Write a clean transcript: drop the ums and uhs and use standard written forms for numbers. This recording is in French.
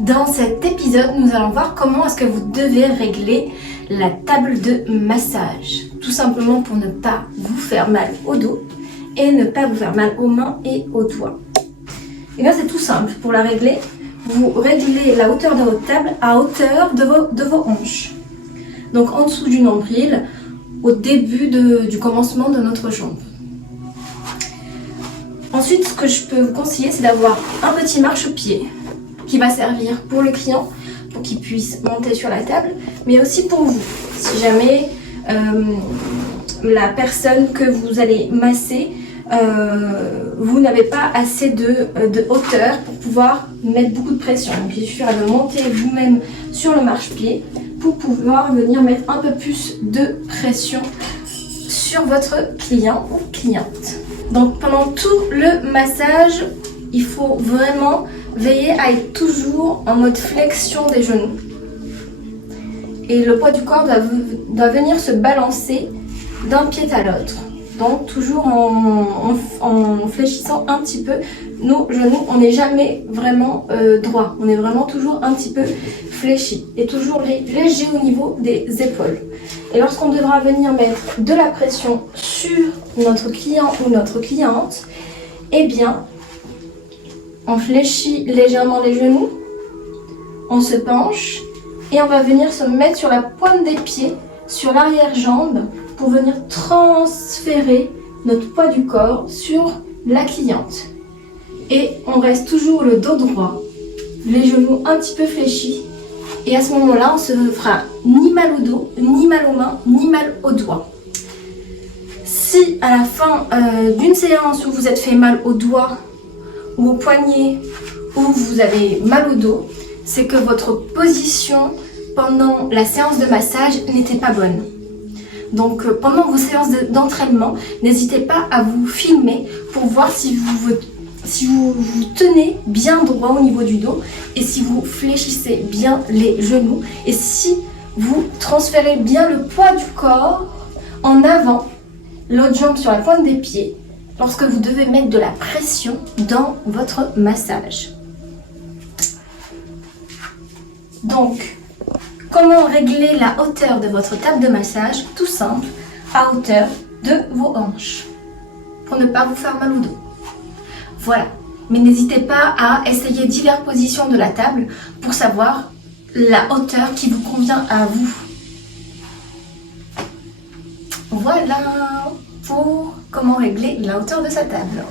Dans cet épisode, nous allons voir comment est-ce que vous devez régler la table de massage. Tout simplement pour ne pas vous faire mal au dos et ne pas vous faire mal aux mains et aux doigts. Et bien c'est tout simple. Pour la régler, vous réglez la hauteur de votre table à hauteur de vos hanches. Donc en dessous du nombril, au début du commencement de notre jambe. Ensuite, ce que je peux vous conseiller, c'est d'avoir un petit marchepied qui va servir pour le client, pour qu'il puisse monter sur la table, mais aussi pour vous. Si jamais la personne que vous allez masser, vous n'avez pas assez de hauteur pour pouvoir mettre beaucoup de pression. Donc il suffira de monter vous-même sur le marchepied pour pouvoir venir mettre un peu plus de pression sur votre client ou cliente. Donc pendant tout le massage, il faut vraiment veiller à être toujours en mode flexion des genoux. Et le poids du corps doit venir se balancer d'un pied à l'autre. Donc toujours en fléchissant un petit peu nos genoux. On n'est jamais vraiment droit. On est vraiment toujours un petit peu fléchi. Et toujours léger au niveau des épaules. Et lorsqu'on devra venir mettre de la pression sur notre client ou notre cliente, eh bien, on fléchit légèrement les genoux, on se penche et on va venir se mettre sur la pointe des pieds, sur l'arrière-jambe, pour venir transférer notre poids du corps sur la cliente. Et on reste toujours le dos droit, les genoux un petit peu fléchis. Et à ce moment-là, on ne se fera ni mal au dos, ni mal aux mains, ni mal aux doigts. Si à la fin d'une séance où vous êtes fait mal aux doigts ou aux poignets, ou vous avez mal au dos, c'est que votre position pendant la séance de massage n'était pas bonne. Donc pendant vos séances d'entraînement, n'hésitez pas à vous filmer pour voir si vous vous tenez bien droit au niveau du dos et si vous fléchissez bien les genoux et si vous transférez bien le poids du corps en avant, l'autre jambe sur la pointe des pieds, lorsque vous devez mettre de la pression dans votre massage. Donc, comment régler la hauteur de votre table de massage? Tout simple, à hauteur de vos hanches, pour ne pas vous faire mal au dos. Voilà, mais n'hésitez pas à essayer diverses positions de la table pour savoir la hauteur qui vous convient à vous. Voilà pour comment régler la hauteur de sa table.